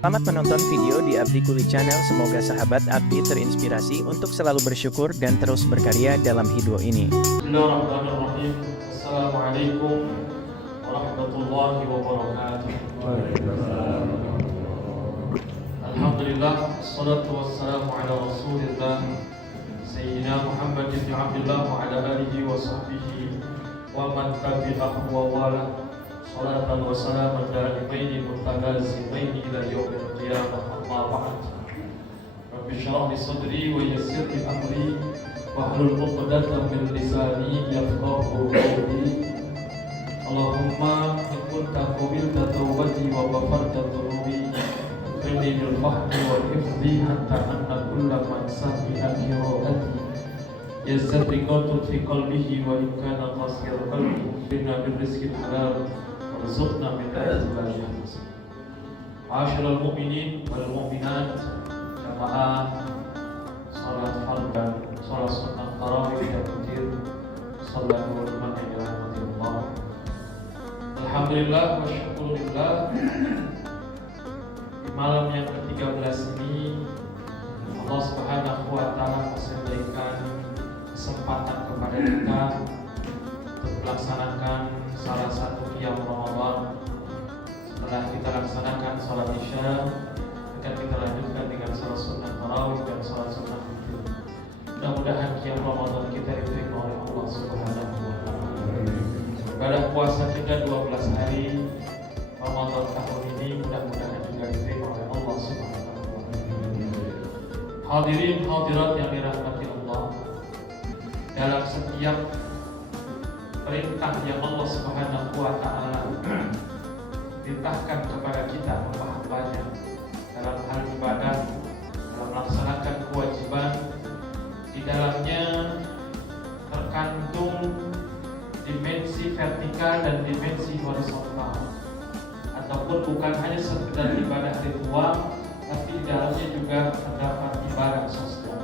Selamat menonton video di Abdi Kuli Channel. Semoga sahabat Abdi terinspirasi untuk selalu bersyukur dan terus berkarya dalam hidup ini. Bismillahirrahmanirrahim. Assalamualaikum warahmatullahi wabarakatuh. Alhamdulillah, wassalatu wassalamu ala rasulillah Sayyidina Muhammad ibn Abdullah wa ala alihi wa sahbihi wa man tabi'ahu wa wala. Salatan wa salaman da'imaini mutalazimaini ila yaumil qiyamah, amma ba'd. Rabbi shrah li sadri wa yassir li amri wahlul 'uqdatam min lisani yafqahu qawli. Allahumma in kunta qabilta tawbati wa ghafarta dhunubi inni bil fahmi wal hifzi hatta anna kulla man sami'a qiraati yazzati qatun fi qalbihi wa in kana qasir qalbi inna bil rizqil halal warzuqna min rizqil hasan. Ma'asyiral mu'minin wal mu'minat, jamaah salat fardhu dan salat sunnah tarawih dan witir, sallallahu alaihi wa sallam. Alhamdulillah wa syukurillah, di malam yang ke-13 ini Allah Subhanahu wa taala masih memberikan kesempatan kepada kita untuk melaksanakan salah satu qiyam Ramadan. Setelah kita laksanakan salat Isya, akan kita lanjutkan dengan salat sunnah tarawih dan salat sunnah witir. Mudah-mudahan qiyam Ramadan kita diterima oleh Allah Subhanahu wa taala. Ibadah puasa kita 12 hari Ramadan tahun ini mudah-mudahan juga diterima oleh Allah Subhanahu wa taala. Hadirin hadirat yang dirahmati Allah, dalam setiap perintah yang Allah Subhanahu wa taala perintahkan kepada kita hamba-hambanya dalam hal ibadah, dalam melaksanakan kewajiban, di dalamnya terkandung dimensi vertikal dan dimensi horizontal, ataupun bukan hanya sekedar ibadah ritual, tapi di dalamnya juga terdapat ibadah sosial.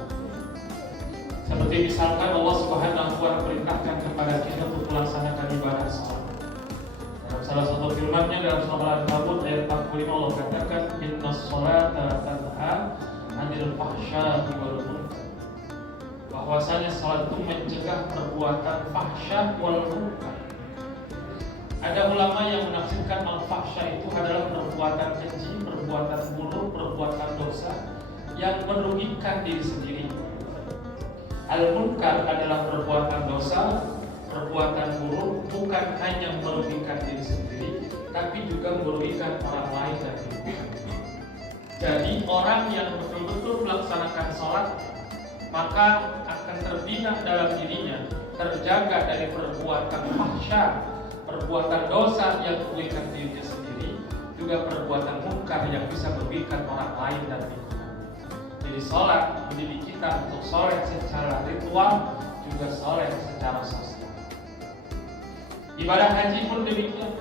Seperti misalkan Allah Subhanahu wa taala perintahkan kepada kita untuk melaksanakan ibadah salat. Dalam salah satu firman-Nya dalam surah Al-Ankabut ayat 45 Allah katakan, innas sholata tanha 'anil fahsya'i wal munkar. Bahwasanya salat itu mencegah perbuatan fahsya wal munkar. Ada ulama yang menafsirkan al-fahsya itu adalah perbuatan keji, perbuatan buruk, perbuatan dosa yang merugikan diri sendiri. Al-munkar adalah perbuatan dosa, perbuatan buruk, bukan hanya merugikan diri sendiri, tapi juga merugikan orang lain dan lingkungan. Jadi orang yang betul-betul melaksanakan sholat, maka akan terbina dalam dirinya, terjaga dari perbuatan fahsya, perbuatan dosa yang merugikan dirinya sendiri, juga perbuatan munkar yang bisa merugikan orang lain dan lingkungan. Jadi sholat mendidik kita untuk sholat secara ritual, juga sholat secara sosial. Ibadah haji pun demikian.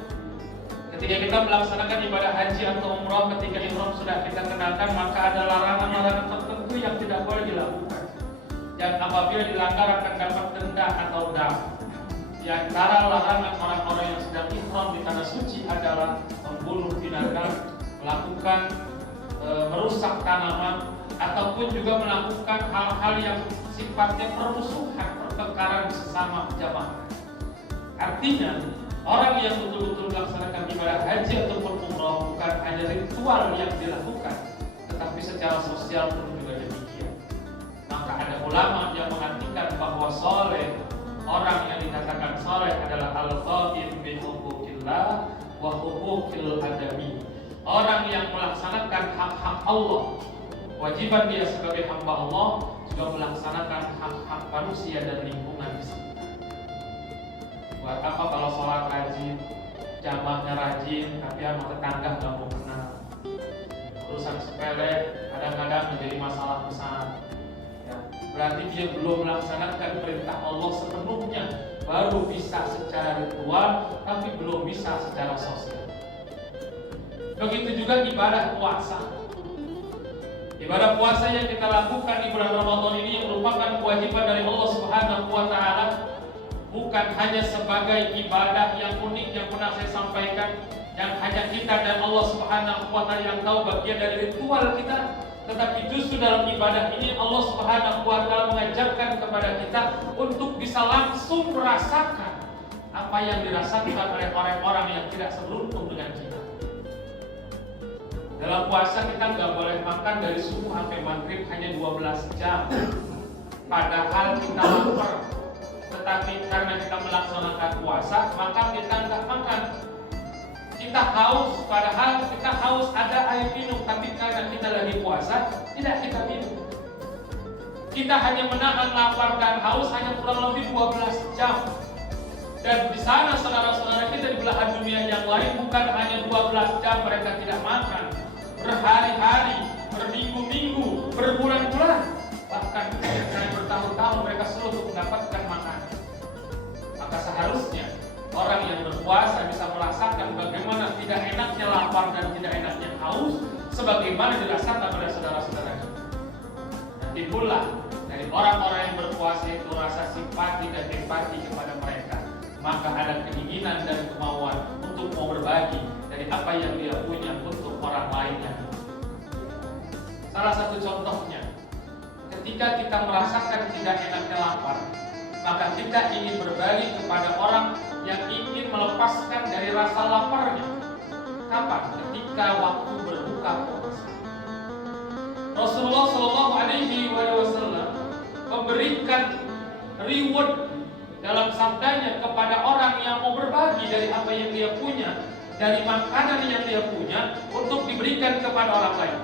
Ketika kita melaksanakan ibadah haji atau umrah, ketika ihram sudah kita kenalkan, maka ada larangan-larangan tertentu yang tidak boleh dilakukan, yang apabila dilanggar akan dapat denda atau dam. Di antara larangan orang-orang yang sedang ihram di tanah suci adalah membunuh binatang, melakukan merusak tanaman, ataupun juga melakukan hal-hal yang sifatnya permusuhan, pertengkaran sesama jamaah. Artinya, orang yang betul-betul melaksanakan ibadah haji ataupun umrah bukan hanya ritual yang dilakukan, tetapi secara sosial pun juga demikian. Maka ada ulama yang mengartikan bahwa soleh, orang yang dikatakan soleh adalah al-qaim bi huquqillah wa huquqil adami. Orang yang melaksanakan hak-hak Allah, kewajiban dia sebagai hamba Allah, juga melaksanakan hak-hak manusia dan lingkungan di sekitar. Buat apa kalau sholat rajin, jamaahnya rajin, tapi sama tetangga nggak mau kenal? Urusan sepele kadang-kadang menjadi masalah besar. Ya, berarti dia belum melaksanakan perintah Allah sepenuhnya, baru bisa secara ritual, tapi belum bisa secara sosial. Begitu juga ibadah puasa. Ibadah puasa yang kita lakukan di bulan Ramadan ini yang merupakan kewajiban dari Allah Subhanahu wa taala, bukan hanya sebagai ibadah yang unik yang pernah saya sampaikan, yang hanya hanya kita dan Allah Subhanahu wa Ta'ala yang tahu bagian dari ritual kita, tetapi justru dalam ibadah ini Allah Subhanahu wa Ta'ala mengajarkan kepada kita untuk bisa langsung merasakan apa yang dirasakan oleh orang-orang yang tidak seberuntung dengan kita. Dalam puasa kita nggak boleh makan dari subuh sampai maghrib hanya 12 jam. Padahal kita lapar. Tetapi karena kita melaksanakan puasa, maka kita nggak makan. Kita haus, padahal kita haus ada air minum, tapi karena kita lagi puasa, tidak kita minum. Kita hanya menahan lapar dan haus hanya kurang lebih 12 jam. Dan di sana saudara-saudara kita di belahan dunia yang lain bukan hanya 12 jam mereka tidak makan, berhari-hari, berminggu-minggu, berbulan-bulan, bahkan bertahun-tahun mereka sulit untuk mendapatkan makanan. Maka seharusnya orang yang berpuasa bisa merasakan bagaimana tidak enaknya lapar dan tidak enaknya haus, sebagaimana dirasakan oleh saudara-saudara kita. Dan timbullah dari orang-orang yang berpuasa itu rasa simpati dan empati kepada mereka. Maka ada keinginan dan kemauan untuk mau berbagi dari apa yang dia punya untuk orang lain yang salah satu contohnya, ketika kita merasakan tidak enaknya lapar, maka kita ingin berbagi kepada orang yang ingin melepaskan dari rasa laparnya. Kapan? Ketika waktu berbuka puasa. Rasulullah Shallallahu Alaihi Wasallam memberikan reward dalam sabdanya kepada orang yang mau berbagi dari apa yang dia punya, dari makanan yang dia punya, untuk diberikan kepada orang lain.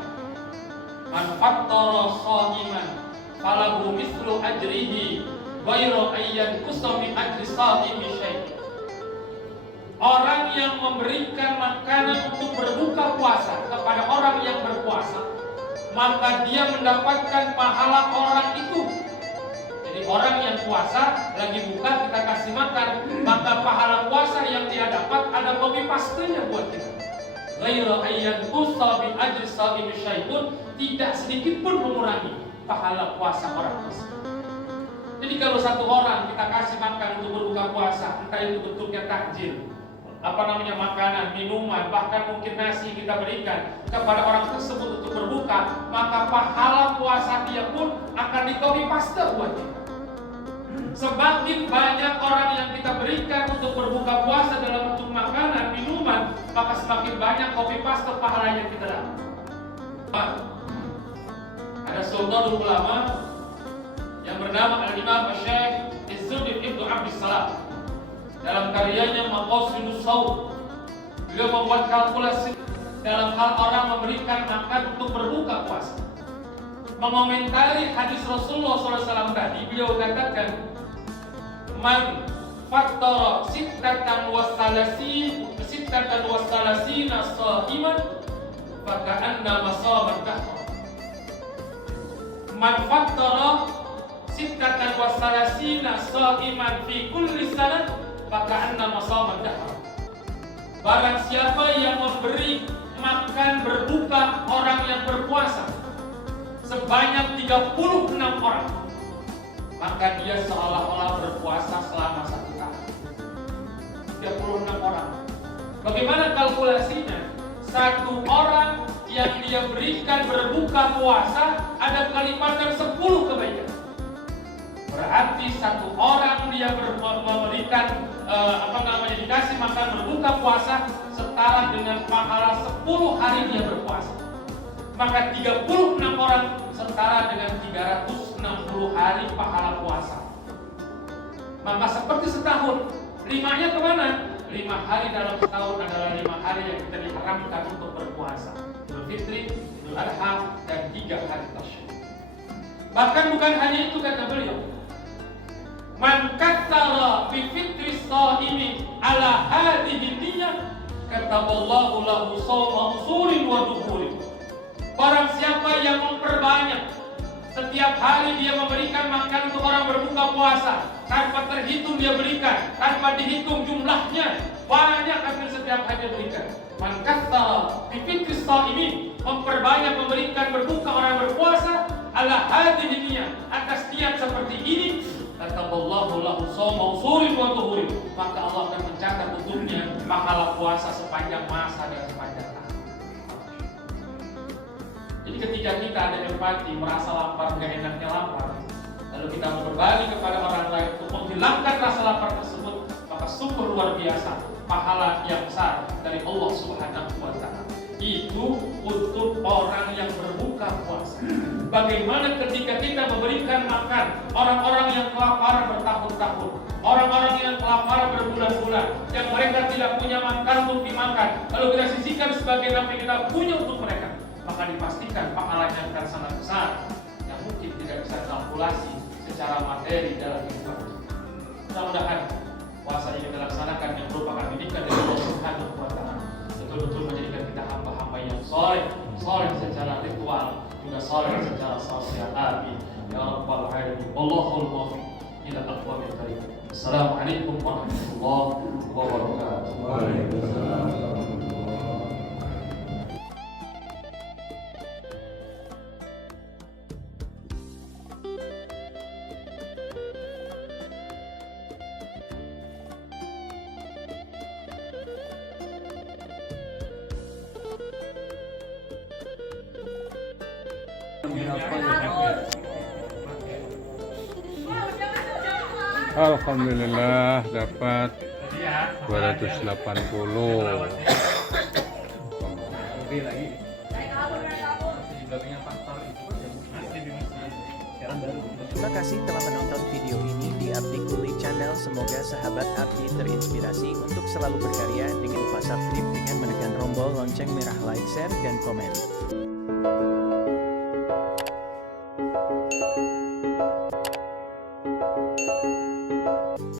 Man fattara sha'iman falahu mithlu ajrihi ghairu ayyan kusami ajri sha'imi syai'. Orang yang memberikan makanan untuk berbuka puasa kepada orang yang berpuasa, maka dia mendapatkan pahala orang itu. Jadi orang yang puasa lagi buka kita kasih makan, maka pahala puasa yang dia dapat ada copy paste-nya buat kita. Ghairu ayyan kusami ajri sha'imi syai'un, tidak sedikit pun mengurangi pahala puasa orang tersebut. Jadi kalau satu orang kita kasih makan untuk berbuka puasa, entah itu bentuknya takjil, makanan, minuman, bahkan mungkin nasi kita berikan kepada orang tersebut untuk berbuka, maka pahala puasa dia pun akan di-copy paste buat kita. Semakin banyak orang yang kita berikan untuk berbuka puasa dalam bentuk makanan, minuman, maka semakin banyak copy paste pahala yang kita dapat. Ada sultan ulama yang bernama Al-Imam Syekh Izzuddin Ibnu Abdissalam. Dalam karyanya Maqasidus Shaum, beliau membuat kalkulasi dalam hal orang memberikan makan untuk berbuka puasa. Mengomentari hadis Rasulullah SAW tadi, beliau katakan, man fattara sittatan wasalasina sha'iman faka'annama shama dahra. Man fattara sittatan wasalasina sha'iman fi kulli sanah faka'annama shama dahra. Barang siapa yang memberi makan berbuka orang yang berpuasa sebanyak 36 orang, maka dia seolah-olah berpuasa selama 1 tahun. 36 orang. Bagaimana kalkulasinya? 1 orang yang dia berikan berbuka puasa ada kelipatan 10 kebaikan. Berarti 1 orang dia memberikan dikasih makan berbuka puasa setara dengan pahala 10 hari dia berpuasa. Maka 36 orang setara dengan 360 hari pahala puasa. Maka seperti setahun, 5-nya kemana? 5 hari dalam setahun adalah 5 hari yang kita diharamkan untuk berpuasa. Idul Fitri, Idul Adha, dan 3 hari tasyrik. Bahkan bukan hanya itu kata beliau. Man katsara fi fitri shaimi ala hadhihi niyyah kataballahu lahu shawma usurin wa duhurin. Barang siapa yang memperbanyak setiap hari dia memberikan makan untuk orang berbuka puasa, tanpa terhitung dia berikan, tanpa dihitung jumlahnya, banyak hampir setiap hari dia berikan. Man katsara fi fitri shaimi, memperbanyak memberikan berbuka orang berpuasa ala hadhihi niyyah, atas niat seperti ini, kataballahu lahu shawma usuri wa tuhuri, maka Allah akan mencatat untuknya pahala puasa sepanjang masa dan sepanjang tahun. Jadi ketika kita ada empati, merasa lapar, gak enaknya lapar, lalu kita mau berbagi kepada orang lain untuk menghilangkan rasa lapar tersebut, maka syukur luar biasa, pahala yang besar dari Allah Subhanahu wa Ta'ala. Itu untuk orang yang berbuka puasa. Bagaimana ketika kita memberikan makan orang-orang yang kelaparan bertahun-tahun, orang-orang yang kelaparan berbulan-bulan, yang mereka tidak punya makan untuk dimakan, lalu kita sisihkan sebagian apa yang kita punya untuk mereka, maka dipastikan pahalanya akan sangat besar, yang mungkin tidak bisa kalkulasi secara materi dalam kehidupan. Mudah-mudahan puasa ini dilaksanakan yang merupakan didikan dari Allah Subhanahu wa Ta'ala, betul-betul menjadikan kita hamba-hamba yang soleh secara ritual, juga soleh secara sosial. Amin ya rabbal alamin. Wallahul muwaffiq ila aqwamit thariq. Assalamualaikum warahmatullahi wabarakatuh. Waalaikumsalam. Alhamdulillah dapat 280. Terima kasih telah menonton video ini di Abdi Kuli Channel. Semoga sahabat Abdi terinspirasi untuk selalu berkarya dengan lupa subscribe dengan menekan tombol lonceng merah, like, share, dan komen.